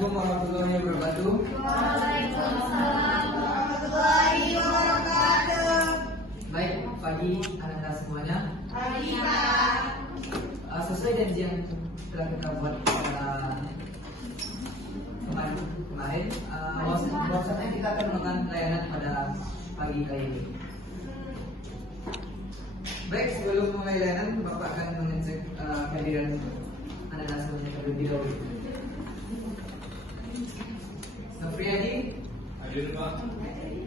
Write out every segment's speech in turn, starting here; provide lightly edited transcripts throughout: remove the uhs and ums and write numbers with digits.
Assalamualaikum warahmatullahi wabarakatuh. Waalaikumsalam warahmatullahi wabarakatuh. Baik, pagi anak-anak semuanya. Pagi, Pak. Sesuai janji yang telah kita buat kemarin, bahwasanya kita akan melakukan layanan pada pagi kali ini. Baik, sebelum mulai layanan, Bapak akan mengecek kehadiran anak-anak semuanya terlebih dahulu. Nofriyadi, Hadir, Pak.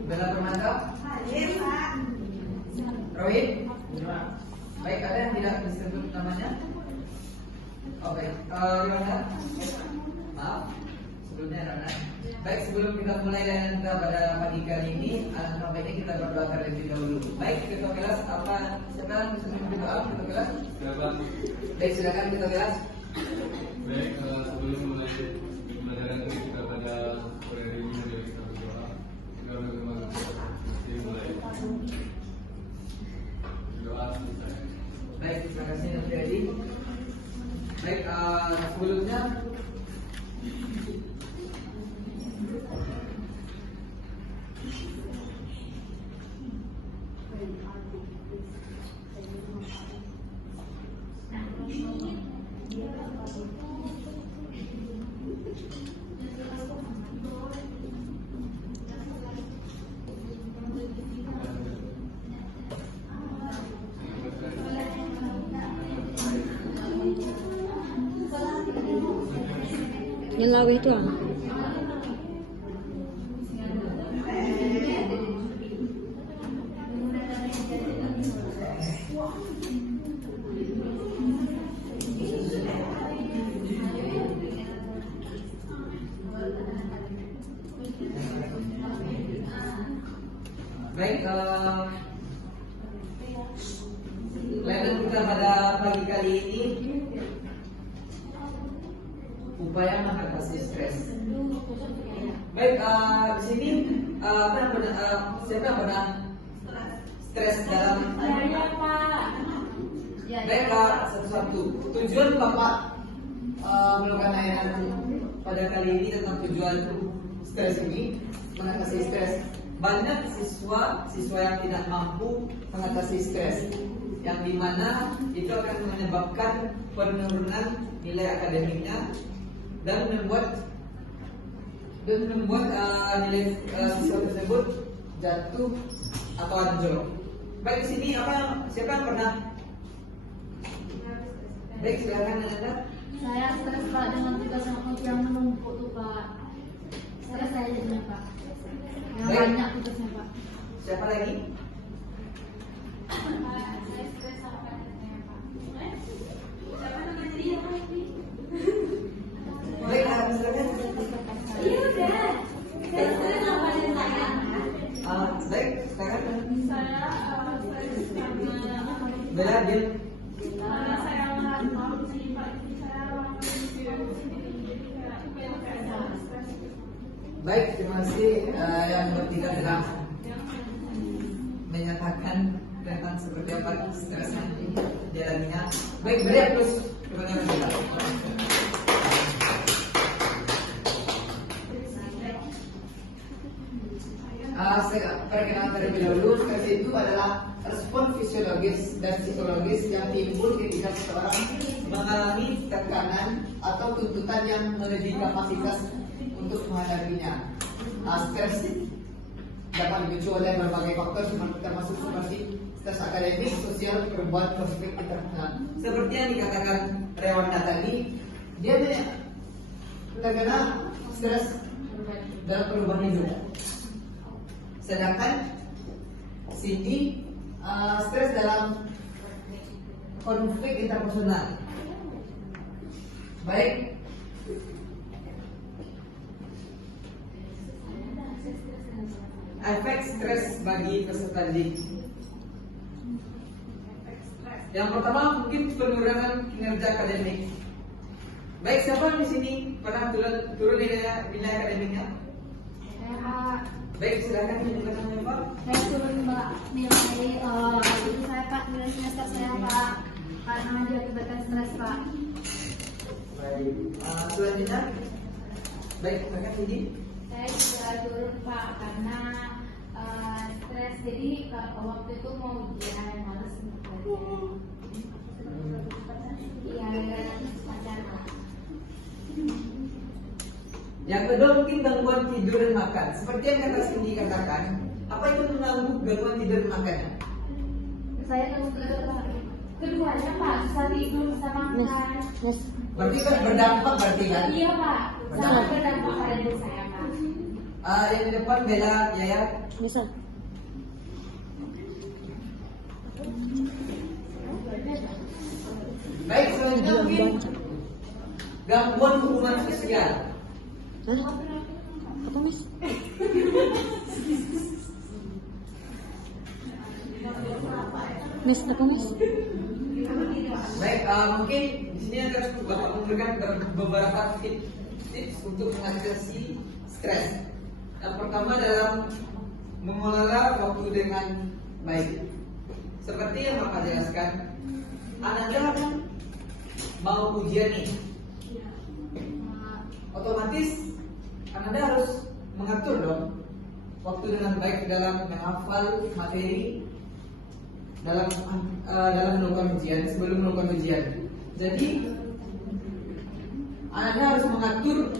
Bella Permata, Hadir, Pak. Rohit. Baik, ada yang tidak disebut namanya? Oh baik, Yona. Maaf, sebelumnya Rana. Baik, sebelum kita mulai layanan kita pada pagi kali ini, alangkah baiknya kita berdoa terlebih dahulu. Baik, kita kelas apa? Siapa yang bisa memimpin doa? Kita kelas. Silakan. Baik, silakan kita kelas. Baik, sebelum mulai pembelajaran kita pada sore hari ini, mari kita berdoa. Kita bagaimana? Jadi mulai doa selesai. Baik, terima kasih Nofriyadi. Baik, sebelumnya Yang lawa itu baik, layanan kita pada pagi kali ini upaya mengatasi stres. Baik, di sini siapa yang pernah stres dalam? Saya, Pak. Baik, satu-satu. Tujuan Bapak melakukan layanan pada kali ini tentang tujuan stres ini, mengatasi stres. Banyak siswa yang tidak mampu mengatasi stres, yang dimana itu akan menyebabkan penurunan nilai akademiknya dan membuat nilai siswa tersebut jatuh atau anjlok. Baik, di sini siapa yang pernah? Baik, silakan Anda. Saya stres, Pak, dengan tugas yang menumpuk tuh, Pak. Stres saya jadinya, Pak. Yang Baik. banyak tugasnya, Pak. Siapa lagi? Saya stres sama pacarnya, Pak. Siapa nama dia, Pak? Baik, silakan. Iya, udah. Saya stres sama pacar saya. Baik, silakan. Saya stres karena Bella, Bil. saya merantau sih, Pak. Saya orang Baik, terima kasih yang bertiga telah menyatakan tentang seperti apa stres yang dijalaninya. Baik, beri aplaus kepada mereka. Saya perkenalkan terlebih dahulu, stres itu adalah respon fisiologis dan psikologis yang timbul ketika seseorang mengalami tekanan atau tuntutan yang melebihi kapasitas untuk menghadapinya. Stres dapat dipicu oleh berbagai faktor termasuk seperti stres akademik, sosial, perubahan konflik internasional. Seperti yang dikatakan Rewana tadi, dia terkena stres dalam perubahan hidup. Sedangkan Cindy stres dalam konflik interpersonal. Baik. Efek stres bagi peserta didik. Yang pertama mungkin penurunan kinerja akademik. Baik, siapa di sini pernah turun nilai akademiknya? Saya, Baik, silakan tunjukkan namanya Pak. Saya turun, Mbak, nilai itu saya, Pak, nilai semester saya, Pak, karena diakibatkan stres, Pak. Baik, selanjutnya Baik, terima kasih. Saya juga turun Pak karena stres, jadi waktu itu mau ujian males iya gara-gara pacar Pak. Yang kedua mungkin gangguan tidur dan makan. Seperti yang kata Cindy katakan, apa itu mengganggu gangguan tidur dan makan? Saya terus tidur Pak. Keduanya Pak, susah tidur sama makan. Nes. Berarti kan berdampak berarti kan? Iya Pak, sangat berdampak pada diri saya Pak. Yang di depan Bella, Yaya. Bisa. Baik, selanjutnya mungkin gangguan hubungan sosial. Hah? Apa, Mas? Mas, apa, Mas? Baik, mungkin di sini akan Bapak memberikan beberapa tips untuk mengatasi stres. Yang pertama dalam mengelola waktu dengan baik. Seperti yang Bapak jelaskan, Anda kan mau ujian nih, otomatis Anda harus mengatur dong waktu dengan baik dalam menghafal materi, dalam melakukan ujian, sebelum melakukan ujian. Jadi Anda harus mengatur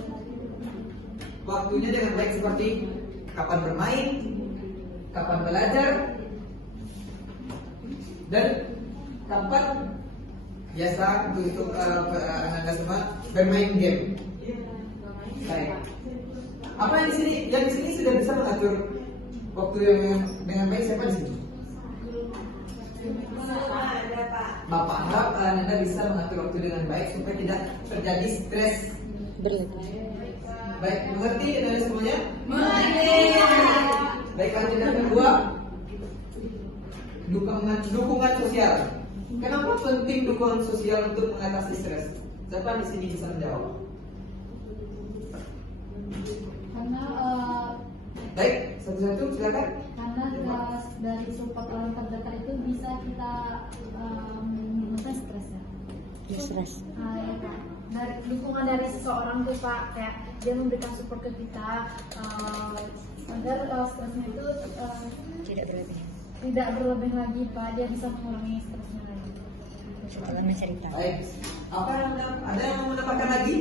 waktunya dengan baik, seperti kapan bermain, kapan belajar, dan kapan biasa untuk Anda semua bermain game. Baik. Apa yang di sini? Yang di sini sudah bisa mengatur waktu yang dengan baik, siapa di sini? Bapak harap Anda bisa mengatur waktu dengan baik supaya tidak terjadi stres. Berlebih. Baik, mengerti Anda semuanya? Mengerti. Baik, lanjut yang kedua, dukungan sosial. Kenapa penting dukungan sosial untuk mengatasi stres? Siapa di sini bisa menjawab? Karena Baik, satu-satu silakan. karena dari support orang terdekat itu bisa kita menurunkan stres ya. Ya, stres. Ya Kak. Dari dukungan dari seseorang tuh Pak, kayak dia memberikan support ke kita agar stresnya itu Tidak berlebih. tidak berlebih lagi Pak, dia bisa mengurangi stresnya lagi. Soalan mencerita. Baik, apa yang ada yang mau menambahkan lagi?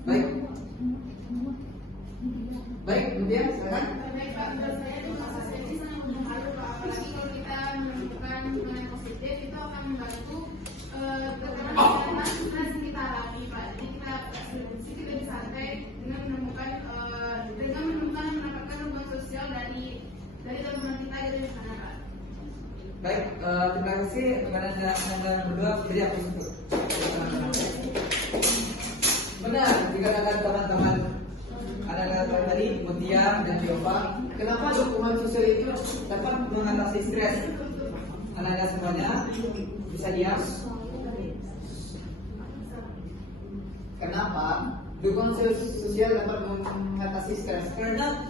Baik, baik, kemudian silakan. Baik Pak, menurut saya itu masa seleksi sangat mempengaruhi Pak. Apalagi kalau kita menentukan dengan positif, itu akan membantu tekanan stres yang kita alami Pak. Jadi kita kita lebih santai dengan menemukan mendapatkan hubungan sosial dari teman kita dari sana Pak. Baik, terima kasih kepada anda berdua. Beri aku sebut. Benar, jika ada teman-teman ada tadi Mutia dan Yofa, kenapa dukungan sosial itu dapat mengatasi stres? Anda semuanya bisa diam. Kenapa dukungan sosial dapat mengatasi stres? Karena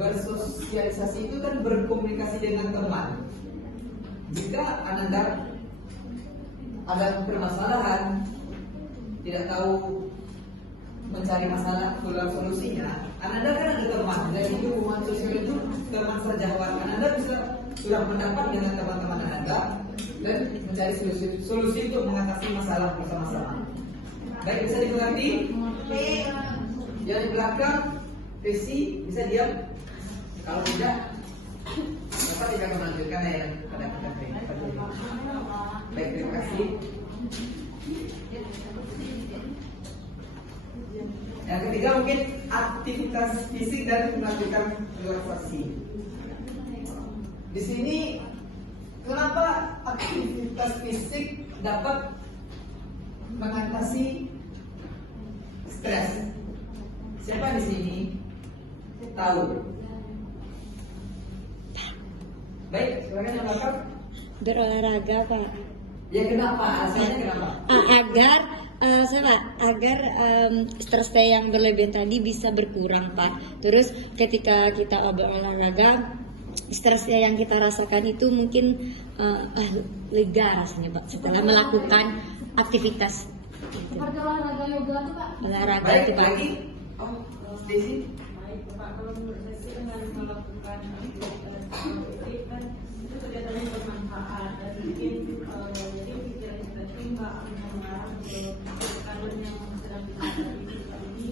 bersosialisasi itu kan berkomunikasi dengan teman. Jika Anda ada permasalahan, tidak tahu mencari masalah keluar solusinya, Anda kan ada teman. Dan itu hubungan sosial itu teman sejawat. Anda bisa sudah mendapat dengan teman-teman Anda dan mencari solusi untuk mengatasi masalah bersama-sama. Baik, bisa dimengerti? Yang di belakang Resi bisa diam. Kalau tidak, Bapak tidak akan melanjutkan ya pada baik, terima kasih. Yang ketiga mungkin aktivitas fisik dan melakukan relaksasi. Di sini kenapa aktivitas fisik dapat mengatasi stres? Siapa di sini tahu? Baik, silakan yang lengkap. Berolahraga, Pak. Ya kenapa? Asalnya kenapa? Agar stres saya yang berlebihan tadi bisa berkurang, Pak. Terus ketika kita berolahraga, stres yang kita rasakan itu mungkin lega rasanya, Pak, setelah melakukan aktivitas Seperti olahraga yoga tuh Pak. Olahraga Baik, itu Pak. lagi. Oh, Desi. Baik, Bapak, kalau menurut saya sih dengan melakukan aktivitas fisik kan itu kegiatan yang bermanfaat dan mungkin jadi pikiran kita timbang mengarah ke tekanan yang sedang dihadapi kita ini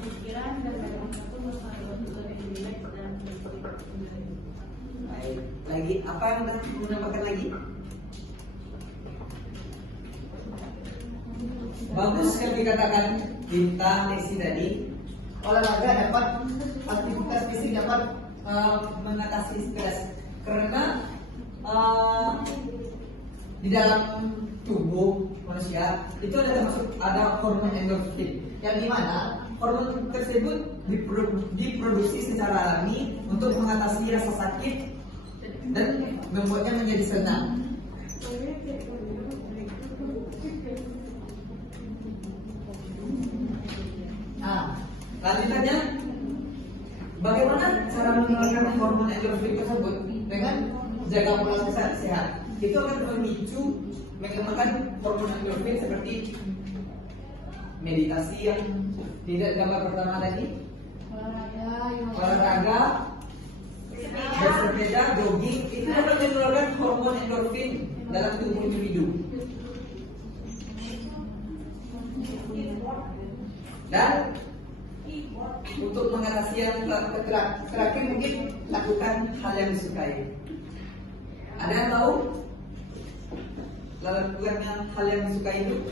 pikiran dan dalam satu masalah untuk lebih rileks dan berpikir. Baik, lagi apa yang udah menambahkan lagi? Bagus yang dikatakan Bintang Desi tadi. Olahraga dapat, aktivitas fisik dapat mengatasi stres karena di dalam tubuh manusia itu ada hormon endorfin yang dimana hormon tersebut diproduksi secara alami untuk mengatasi rasa sakit dan membuatnya menjadi senang. Nah, lanjutannya, bagaimana cara mengeluarkan hormon endorfin tersebut dengan jaga pola sehat? Itu akan memicu mengembangkan hormon endorfin seperti meditasi yang tidak gambar pertama tadi, olahraga, bersepeda, jogging, itu dapat mengeluarkan hormon endorfin dalam tubuh individu. Dan untuk mengatasi yang terakhir mungkin lakukan hal yang disukai. Ada yang tahu lakukannya hal yang disukai itu?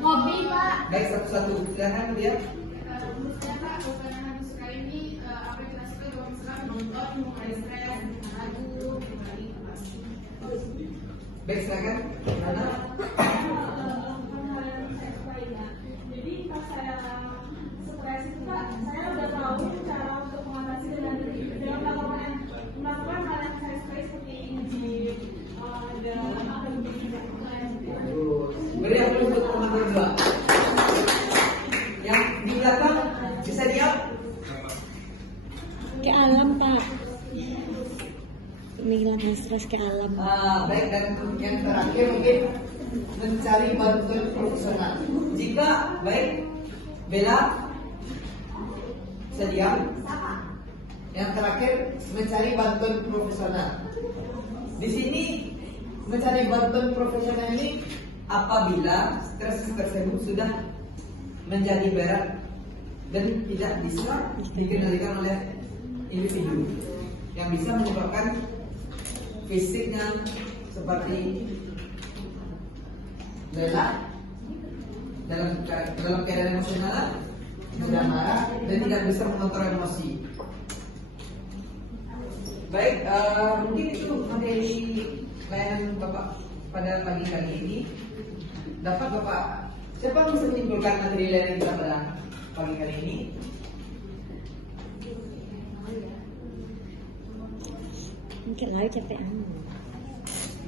Hobi Pak. Baik, satu-satu silakan dia. Menurut saya Pak, bukan yang harus suka ini apa yang kita suka kalau misalkan nonton, mengurangi stres, dengar lagu, kembali ke pasti. Baik, silakan. Mana? Hal yang saya sukai ya. Jadi pas saya stres itu Pak, saya udah tahu cara untuk mengatasi dengan melakukan hal yang saya sukai seperti ini ada begini. Beri aku untuk nomor 2. Yang di belakang bisa diam. Ke alam Pak. Menghilangkan stres ke alam. Baik, dan yang terakhir mungkin mencari bantuan profesional. Jika baik, Bella bisa diam. Yang terakhir mencari bantuan profesional. Di sini mencari bantuan profesional ini apabila stres tersebut sudah menjadi berat dan tidak bisa dikendalikan oleh individu yang bisa menyebabkan fisiknya seperti lelah, dalam keadaan emosional, mudah marah dan tidak bisa mengontrol emosi. Baik, mungkin itu materi layanan Bapak pada pagi kali ini. Dapat Bapak, siapa yang bisa menyimpulkan materi layanan kita pada pagi kali ini? Mungkin lagi capek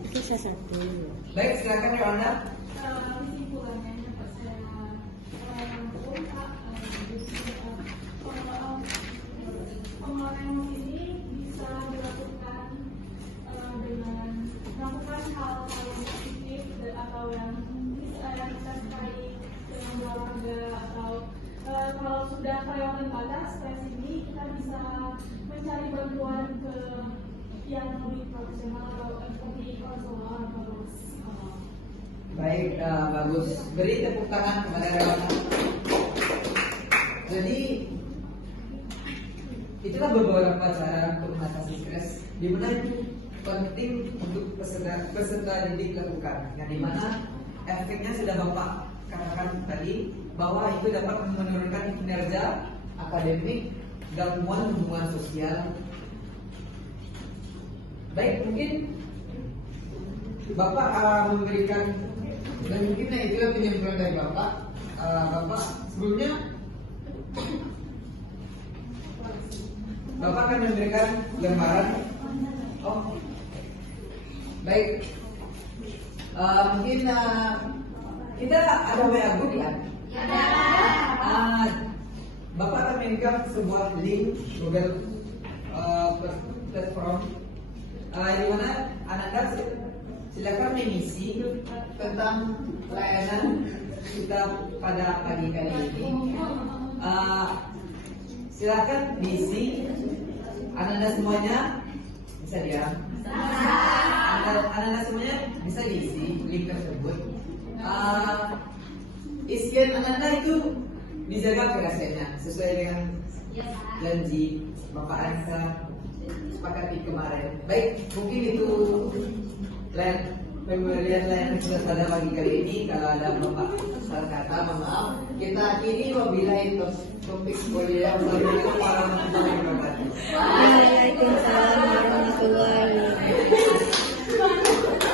Mungkin saya satu. Baik, silakan Yolanda. Kesimpulannya dapat saya pengelolaan emosi ini bisa dilakukan dengan melakukan hal-hal yang positif dan atau yang bisa kita sukai dengan olahraga atau kalau sudah kelewatan batas stres ini kita bisa mencari bantuan ke yang lebih profesional atau seperti konselor atau psikolog. Baik, bagus. Beri tepuk tangan kepada Yolanda. Jadi itulah beberapa cara untuk mengatasi stres, di mana itu penting untuk peserta didik lakukan. Yang dimana efeknya sudah Bapak katakan tadi bahwa itu dapat menurunkan kinerja akademik, gangguan hubungan sosial. Baik, mungkin Bapak memberikan, dan mungkin itulah penyimpulan dari Bapak. Bapak sebelumnya Bapak akan memberikan gambaran. Oh, baik. Mungkin kita ada WA group ya? Bapak akan memberikan sebuah link Google platform, di mana Anda silakan mengisi tentang layanan suka pada pagi kali ini. Silakan diisi. Anda semuanya bisa diam. Anda semuanya bisa diisi link tersebut. Isian Anda itu dijaga kerahasiaannya sesuai dengan janji Bapak Ansa sepakati kemarin. Baik, mungkin itu pemberian lain sudah pada pagi kali ini. Kalau ada Bapak salah kata, mohon maaf. Kita akhiri wabillahi taufiq walhidayah. Wassalamualaikum warahmatullahi wabarakatuh. Waalaikumsalam warahmatullahi